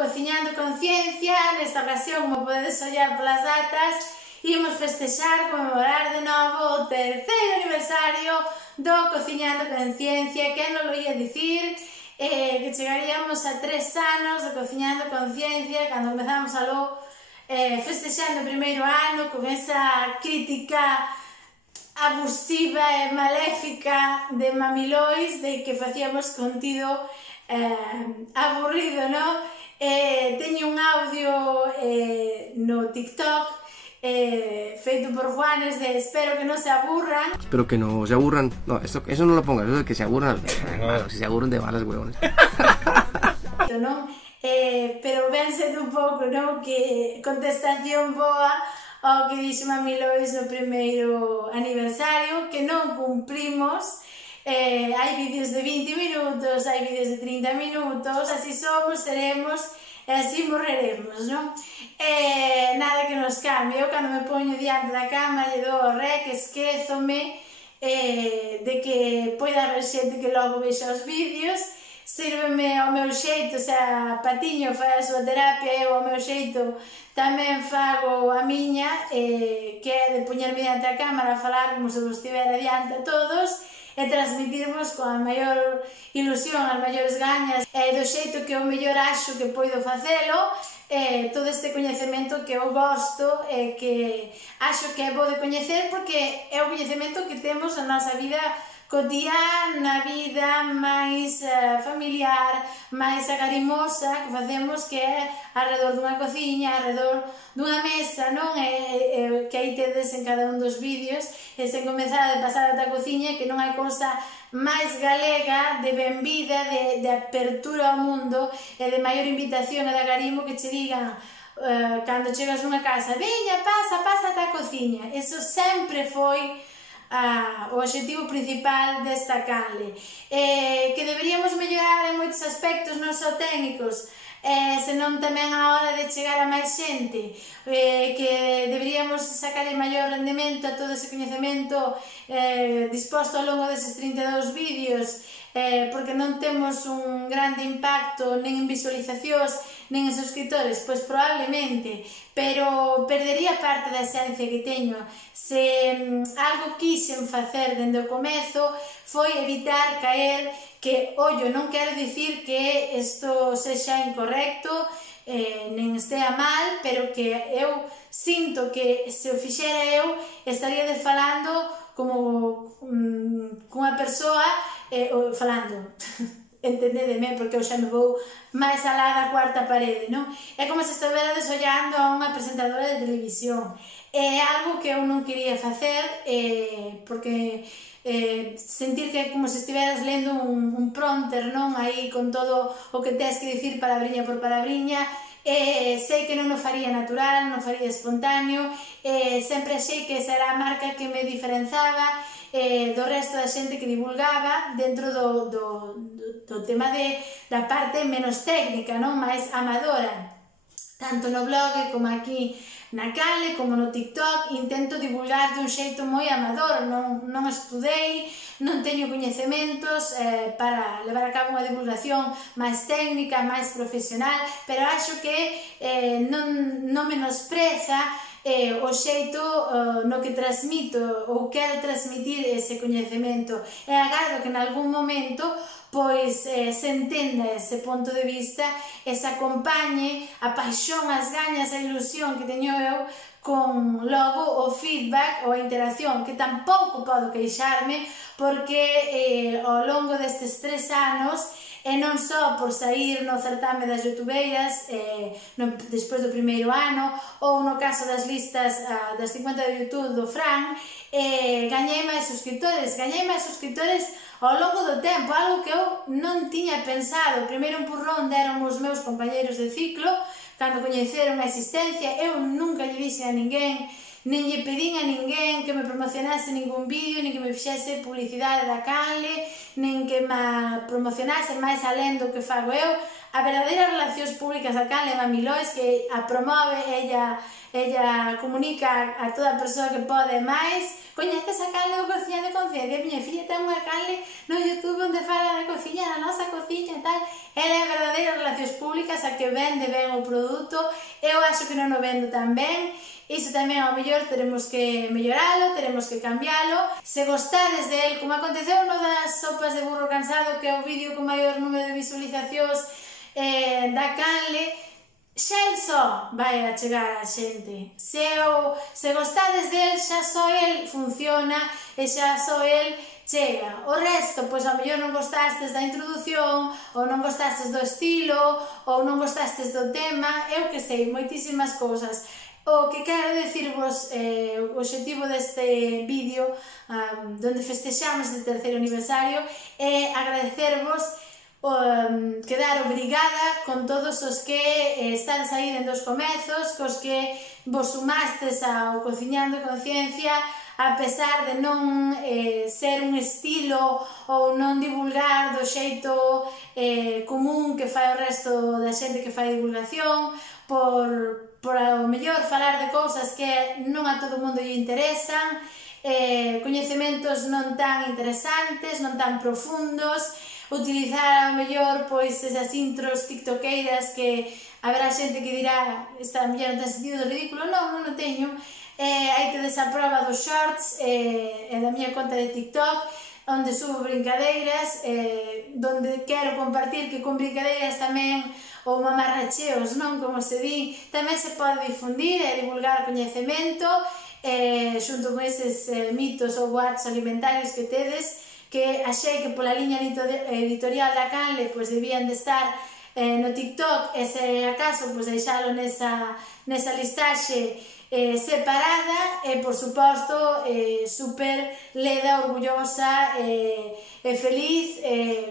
Cociñando con Ciencia. Nesta ocasión, como podedes ollar polas datas, imos festexar, conmemorar de novo o terceiro aniversario do Cociñando con Ciencia. Que non lo ia dicir, que chegaríamos a 3 anos de Cociñando con Ciencia, cando empezamos aló festexando o primeiro ano con esa crítica abusiva e maléfica de Mamilois de que facíamos contido aburrido, non? Teño un audio no TikTok feito por Juanes de espero que non se aburran. Espero que no se aburran. No, eso no lo pongas, eso de que se aburran. Bueno, si se aburren de balas, huevones. Non? Pero vense un pouco, non? Que contestación boa ao que dixo Mamilois no primeiro aniversario, que non cumprimos. Hai vídeos de 20 minutos, hai vídeos de 30 minutos, así somos, seremos e así morreremos, non? Nada que nos cambie. Eu cando me poño diante da cámara lle dou ao rec, esquézome de que poida haber xente que logo vexa os vídeos. Sírveme ao meu xeito, o sea, Patiño fai a súa terapia, eu ao meu xeito tamén fago a miña, que é de poñerme diante a cámara a falar como se vos estivera diante a todos e transmitirvos coa maior ilusión, as maiores gañas e do xeito que eu mellor acho que poido facelo, todo este coñecemento que eu gosto e que acho que é bo de coñecer porque é o coñecemento que temos na nosa vida cotidiana, vida máis familiar, máis agarimosa que facemos, que é alrededor dunha cociña, alrededor dunha mesa, non? Que aí tedes en cada un dos vídeos, e sen comezar a pasar ata a cociña, que non hai cousa máis galega, de benvida, de apertura ao mundo e de maior invitación e de agarimo que che digan cando chegas nunha casa, veña, pasa ata a cociña. Eso sempre foi o obxectivo principal desta canle, que deberíamos mellorar en moitos aspectos, non só técnicos, senón tamén a hora de chegar a máis xente, que deberíamos sacar el maior rendemento a todo ese coñecemento disposto ao longo deses 32 vídeos, porque non temos un grande impacto nen en visualizacións nen en subscriptores, pois probablemente, pero perdería parte da esencia que teño. Se algo quixen facer dende o comezo foi evitar caer, que, ollo, non quero dicir que isto sexa incorrecto, nen estea mal, pero que eu sinto que se o fixera eu estaría falando como cunha persoa falando, entendedeme, porque eu xa me vou máis alá da cuarta parede, non? É como se estivera desollando a unha presentadora de televisión. É algo que eu non quería facer, porque sentir que é como se estiveras lendo un prompter, non? Aí con todo o que tens que dicir palabriña por palabriña. Sei que non o faría natural, non o faría espontáneo, sempre achei que esa era a marca que me diferenzaba do resto da xente que divulgaba dentro do tema da parte menos técnica, non? Máis amadora, tanto no blog como aquí na canle, como no TikTok. Intento divulgar dun xeito moi amador, non estudei, non teño coñecementos para levar a cabo unha divulgación máis técnica, máis profesional, pero acho que non menospreza o xeito no que transmito ou quero transmitir ese coñecemento, e agardo que en algún momento pois se entenda ese punto de vista e se acompañe a paixón, as gañas, a ilusión que teño eu con logo o feedback ou a interacción, que tampouco podo queixarme porque ao longo destes 3 anos, e non só por sair no certame das youtubeiras despois do primeiro ano, ou no caso das listas das 50 de YouTube do Fran, gañei máis subscriptores ao longo do tempo, algo que eu non tiña pensado. O primeiro empurrón deron os meus compañeiros de ciclo, cando coñeceron a existencia. Eu nunca lle dixen a ninguén, nen lle pedín a ninguén que me promocionase ningún vídeo, nen que me fixese publicidade da canle, nen que me promocionase máis alén do que fago eu. A verdadeira relacións públicas da canle é Mamilois, que a promove, ella comunica a toda persoa que pode máis. Coñeces a canle do Cociñando con Ciencia? Miña filla ten unha canle no YouTube onde fala da cociña, da nosa cociña e tal. tal, ela é verdadeira relacións públicas, a que vende ben o produto. Eu acho que non o vendo tan ben. Iso tamén ao mellor teremos que melloralo, teremos que cambialo. Se gostades de él, como aconteceu no das sopas de burro cansado, que é o vídeo con maior número de visualizacións da canle, xa el só vai a chegar a xente. Se gostades del, xa só el funciona e xa só el chega. O resto, pois ao mellor non gostastes da introdución, ou non gostastes do estilo, ou non gostastes do tema, eu que sei, moitísimas cousas. O que quero dicirvos, o objetivo deste vídeo donde festexamos o terceiro aniversario, é agradecervos, quedar obrigada con todos os que estades aí dentro dos comezos, cos que vos sumastes ao Cociñando Conciencia, a pesar de non ser un estilo ou non divulgar do xeito común que fai o resto da xente que fai divulgación, por ao mellor falar de cousas que non a todo mundo lle interesan, coñecementos non tan interesantes, non tan profundos, utilizar ao mellor pois esas intros tiktokeiras que haberá xente que dirá esta mellor non ten sentido, ridículo. Non o teño. Aí tedes a proba dos shorts da miña conta de TikTok, onde subo brincadeiras, donde quero compartir que con brincadeiras tamén ou mamarracheos, non como se di, tamén se pode difundir e divulgar coñecemento xunto con eses mitos ou boatos alimentarios que tedes, que achei que pola liña editorial da canle pois debían de estar no TikTok, e se acaso pois deixalo nesa listaxe separada, e por suposto super leda, orgullosa e feliz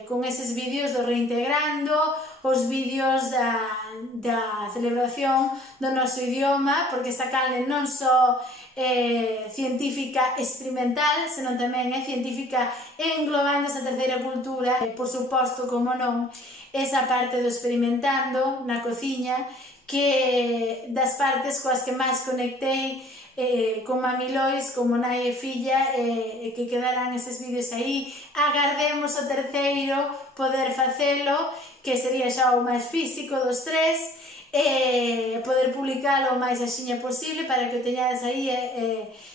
con eses vídeos do Reintegrando, os vídeos da celebración do noso idioma, porque esta canle non só científica experimental, senón tamén é científica englobando esa terceira cultura, e por suposto, como non, esa parte do experimentando na cociña, que das partes coas que máis conectei con Mami Lois, como nai e filla, e que quedarán eses vídeos aí. Agardemos o terceiro poder facelo, que sería xa o máis físico dos tres, e poder publicalo o máis axiña posible para que o teñades aí,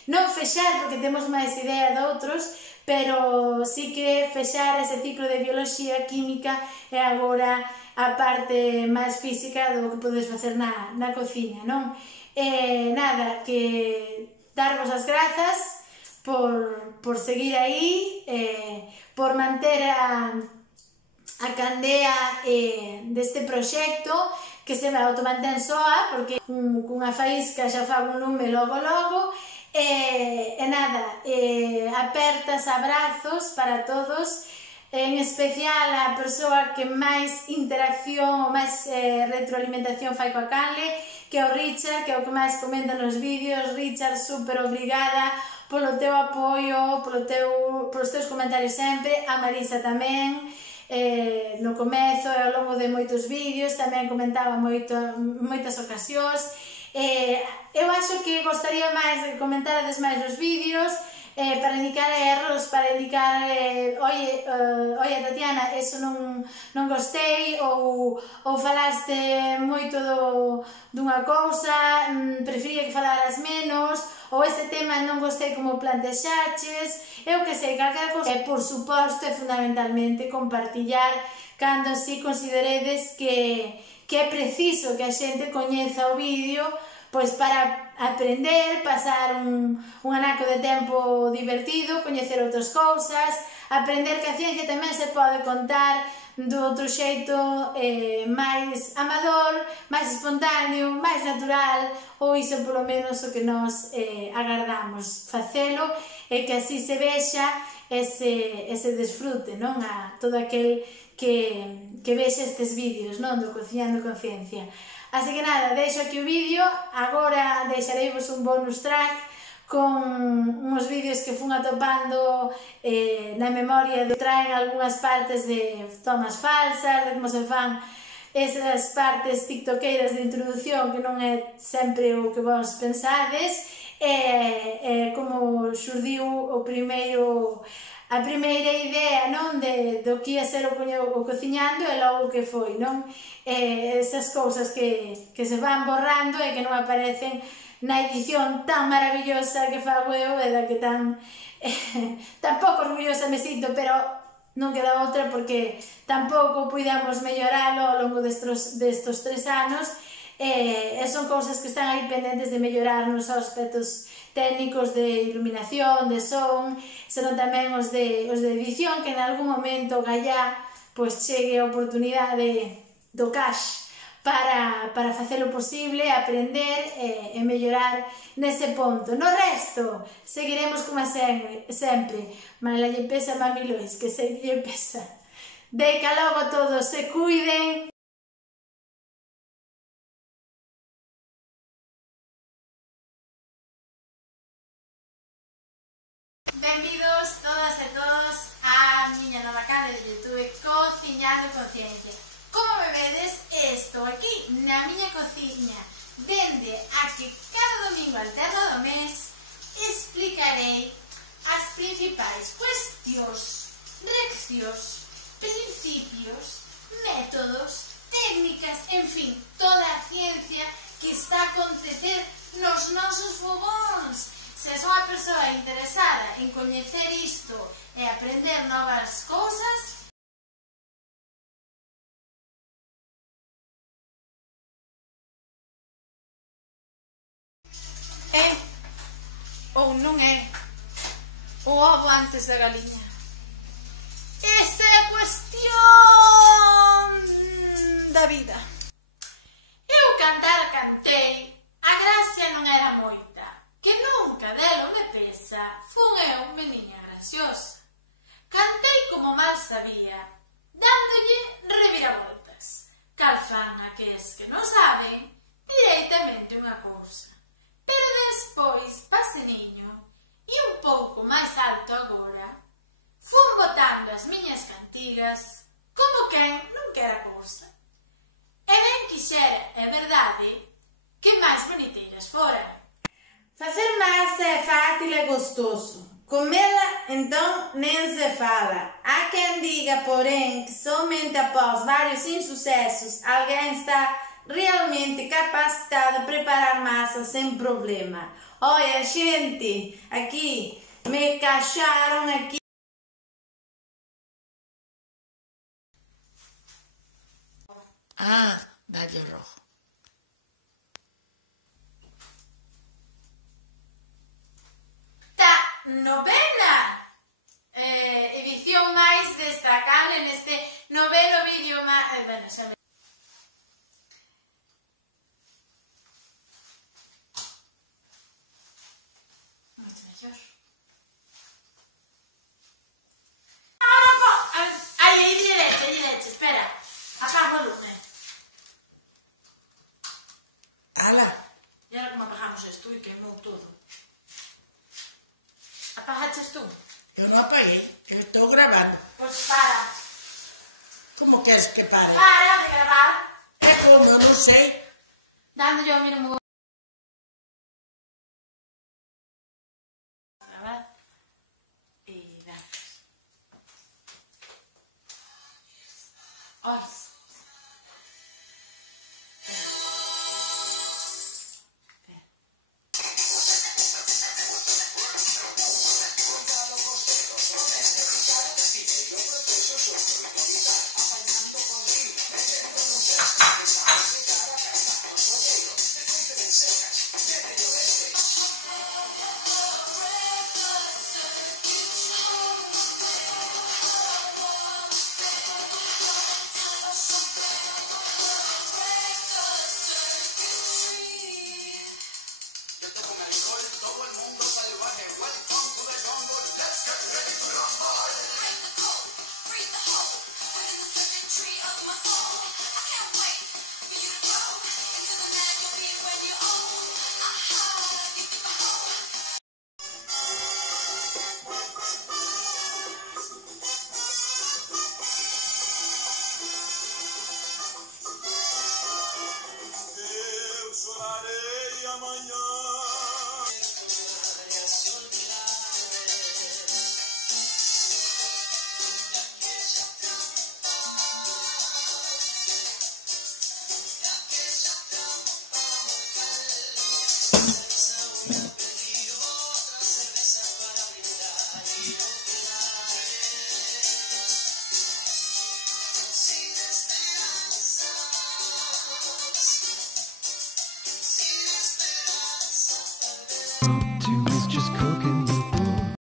non fexar porque temos máis idea de outros, pero sí que fexar ese ciclo de bioloxía, química e agora a parte máis física do que podes facer na cociña, non? Nada, que darvos as grazas por seguir aí, por manter a candea deste proxecto, que se automantén soa, porque cunha faísca xa fago un lume logo, e nada, apertas, abrazos para todos, en especial a persoa que máis interacción ou máis retroalimentación fai coa canle, que é o Richard, que é o que máis comenta nos vídeos. Richard, super obrigada polo teu apoio, polos teus comentarios sempre. A Marisa tamén, no comezo e ao longo de moitos vídeos, tamén comentaba moitas ocasións. Eu acho que gostaría máis de comentarades máis nos vídeos, para indicar erros, para indicar oye Tatiana, eso non gostei, ou falaste moito dunha cousa, prefería que falaras menos, ou este tema non gostei como plantexaches, eu que sei, calquera cousa. E por suposto, e fundamentalmente, compartillar cando así consideredes que é preciso que a xente coñeza o vídeo, pois para aprender, pasar un anaco de tempo divertido, coñecer outras cousas, aprender que a ciencia tamén se pode contar do outro xeito máis amador, máis espontáneo, máis natural, ou iso polo menos o que nos agardamos facelo, e que así se vexa ese desfrute, non? A todo aquel que vexe estes vídeos, non? Do Cociñando Conciencia. Así que nada, deixo aquí o vídeo. Agora deixareivos un bonus track con uns vídeos que fun atopando na memoria, traen algunhas partes de tomas falsas, de como se fan esas partes tiktokeiras de introducción, que non é sempre o que vos pensades, como xurdiu a a primeira idea, non, do que ia ser o cociñando e logo que foi, non? Esas cousas que se van borrando e que non aparecen na edición tan maravillosa que fago eu e da que tan pouco orgullosa me sinto, pero non queda outra porque tampouco puidamos melloralo ao longo destos 3 anos e son cousas que están aí pendentes de mellorar nos aspectos técnicos de iluminación, de son, senón tamén os de edición, que en algún momento gallá pois chegue a oportunidade do cash para facelo posible, aprender e mellorar nese ponto. No resto, seguiremos como sempre, mas la lle pesa a Mami Lois, que sei que lle pesa. De que logo todos se cuiden. Benvidos todas e todos á miña nova canle de YouTube Cociñando Conciencia. Como me vedes, estou aquí na miña cociña, dende a que cada domingo alterno do mes explicarei as principais cuestións, reaccións, principios, métodos, técnicas, en fin, toda a ciencia que está a acontecer nos nosos fogóns. Se son a persoa interesada en coñecer isto e aprender novas cousas, é ou non é o ovo antes da galiña. Esa é a cuestión da vida. Eu cantei, a gracia non era moita, que nunca delo me pesa, fun eu meniña graciosa. Cantei como mal sabía, dándolle reviravoltas. Cal fan aqueles que non saben directamente unha cousa. Pero despois, paseniño, e un pouco máis alto agora, fun botando as miñas cantigas como quen non quera cousa. E ben quixera, é verdade, que máis boniteiras foran. Facer masa é fácil e gostoso. Comela, então, nem se fala. Há quem diga, porém, que somente após vários insucessos alguém está realmente capacitado a preparar massa sem problema. Olha, gente, aqui, me cacharam aqui. Ah, dá-lhe rojo. Tá, novena edición máis destacable neste noveno vídeo máis... bueno, xa me... moito mellor. Ai, aí leche, espera. Apago o lume. Ala, E agora como apagamos isto e queimou todo. Apagaches tú? eu non apaguei, eu estou gravando. Pois para. Como queres que pare? Para de gravar. É como, eu non sei. Dándolle ao mesmo... Gravar. E damos. Ai.